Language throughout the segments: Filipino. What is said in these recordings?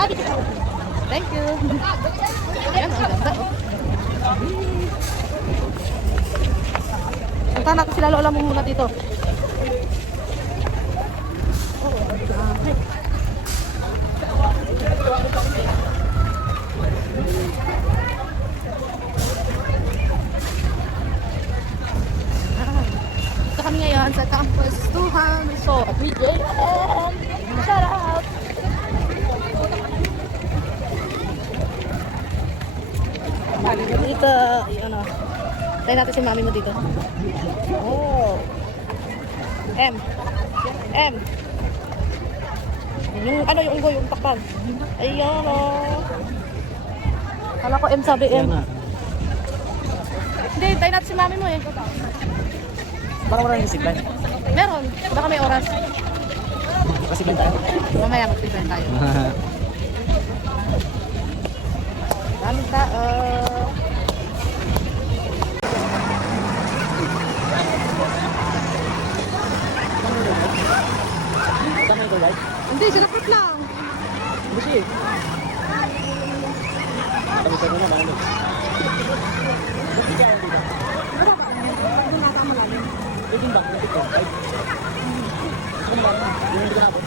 Thank you. Yan, ang ganda. Punta natin sila lola mo muna dito. Dito kami ngayon sa Campus 200 Resort. BJM! Shout out! Dito, yun o. Tayo natin si mami mo dito. Oh. M. Yung ano yung unggoy, yung takpan. Ayan o. Kala ko M sabi M. Hindi, tayo natin si mami mo eh. Baka wala yung siglan. Meron. Baka may oras. Pasiglan tayo. Mamaya mag-present tayo. Daming tao. Tama yung right? Hindi, sinakot lang. Hindi siya eh. Kami na marami. Hindi siya dito. Pwedeng bang natin ko. Gusto ko na ba? Yung hindi ko nabot.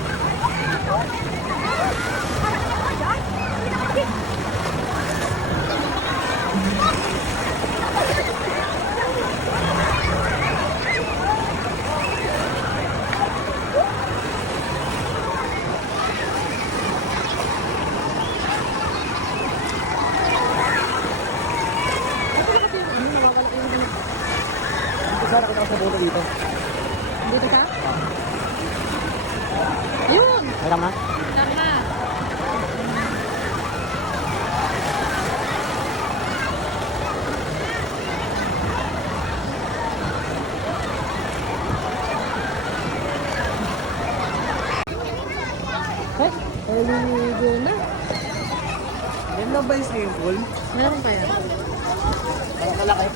Sana kita sa boto dito. Dito ka? Ayun! Meron na? Tama. Ay, naliligo na. Meron na ba yung swimming pool? Meron pa yan. Parang kalaki.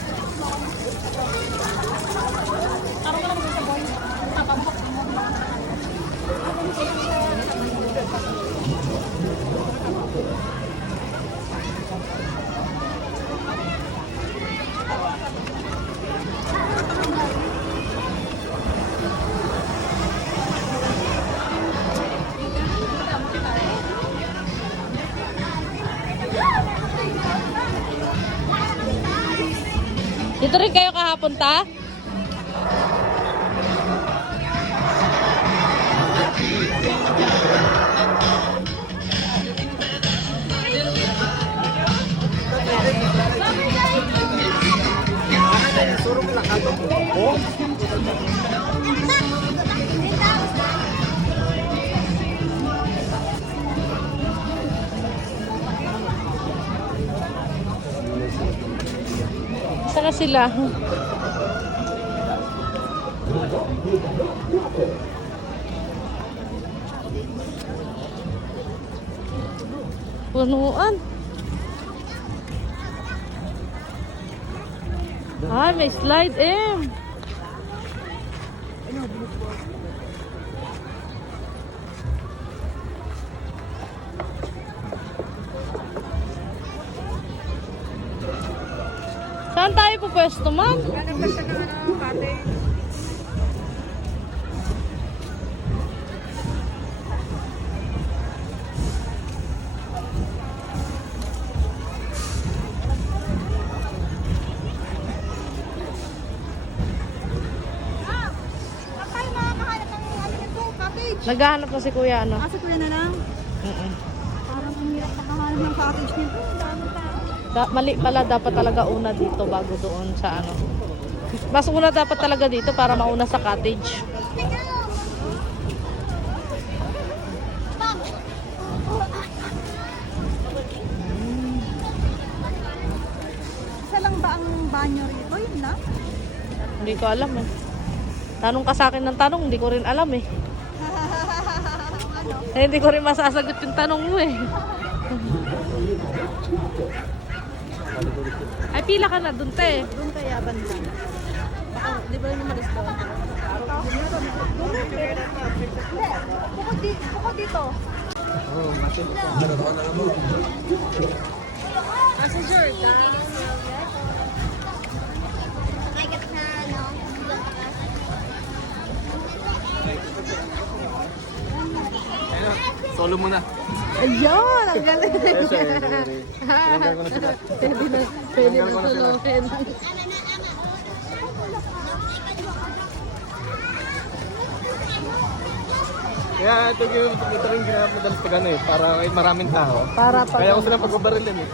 Dito rin kayo kahapon, ta? Surong lang ato. Oh. Saka sila. Punuan. Ay, may slide in. Saan tayo pupwesto, ma'am? Naghahanap na si kuya, ano? Kasi kuya na lang. Parang ang hirap makahanap ng package nito. Dami tao. Mali pala, dapat talaga una dito bago doon sa ano. Mas una dapat talaga dito para mauna sa cottage. Isa lang ba ang banyo rito? Yun na? Hindi ko alam eh. Tanong ka sa akin ng tanong, hindi ko rin alam eh. Eh, hindi ko rin masasagot yung tanong mo eh. Ay, pila ka na dun, te. Doon kaya banda. Baka, di ba yung umalis doon? Hindi. Bukod dito. Oo, natin. Kasi Jordan. Magat na, no? Solo muna. Ayun! Ang galing! Tinanggal ko na sila. Pwede na Tinanggal ko na sila. suluhin. Kaya ito rin ginagawa madalas pag ano eh, para kahit maraming tao. Para pag... Kaya ko sila pagbabarilin eh.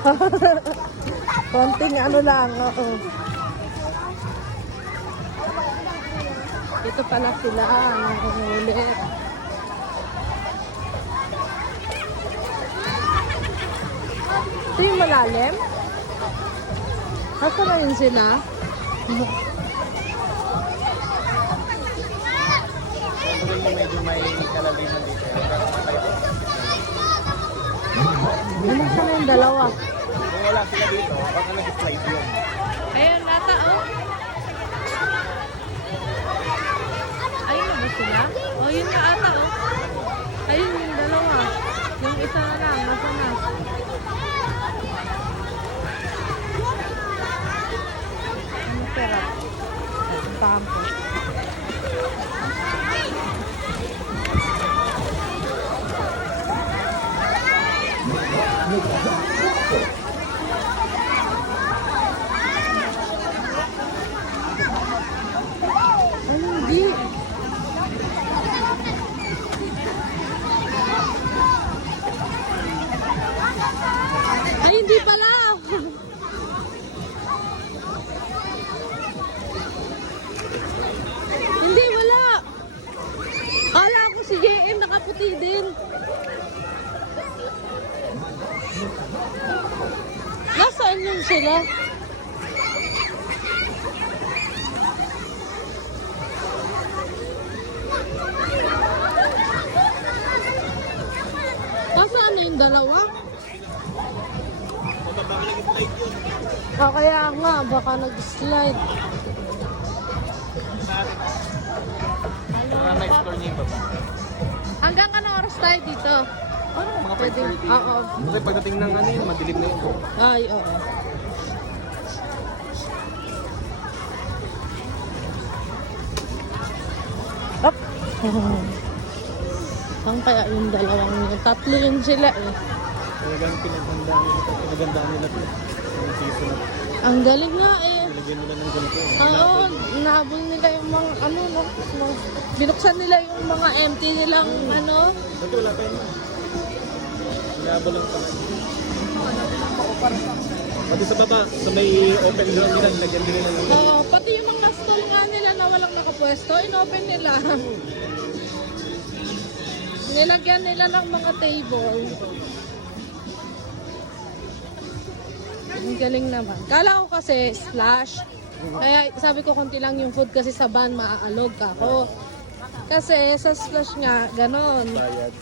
Konting ano lang, oo. Ito pala sila, nangungulit. Ito yung malalim? Asa na yun sila? Ito rin yung medyo may kalaliman dito. Ano sa na yung dalawa? Kung wala sila dito, baka nag-slide yun. Ayun, nata, oh. Ayun na ba sila? Oh, yun na ata, oh. Ayun yung dalawa. Yung isa na lang, nasa na. Ano pera? Tampo. Ano hindi? Ay, hindi pala. Hindi, wala. Kala ko si JM nakaputi din. Nasaan yun sila? Nasaan yung dalawa? Kaya nga, baka nag-slide. Para na-explore niyo yung baba. Hanggang anong oras tayo dito? Ano, mga Pwede. 5:30. Oo. Kasi pagdating ng ano yun, madilim na yun. Ay, oo. Up. Saan kaya yung dalawang yun? Tatlo yun sila eh. Talagang pinagandaan nila ito. Yung season na ito. Ang galing nga eh. Nilagyan nila ng ganito. Oo, nahabol nila yung mga ano, no? Binuksan nila yung mga empty nilang ano. Dati wala pa yun. Nilaba lang pala. Pati sa baba, sa may open ground nila, nilagyan nila ng Oo, pati yung mga stall nga nila na walang nakapwesto, inopen nila. Nilagyan nila ng mga table. Ang galing naman. Kala ko kasi splash. Kaya sabi ko konti lang yung food kasi sa van maaalog ka ako. Kasi sa splash nga, ganon. bayad.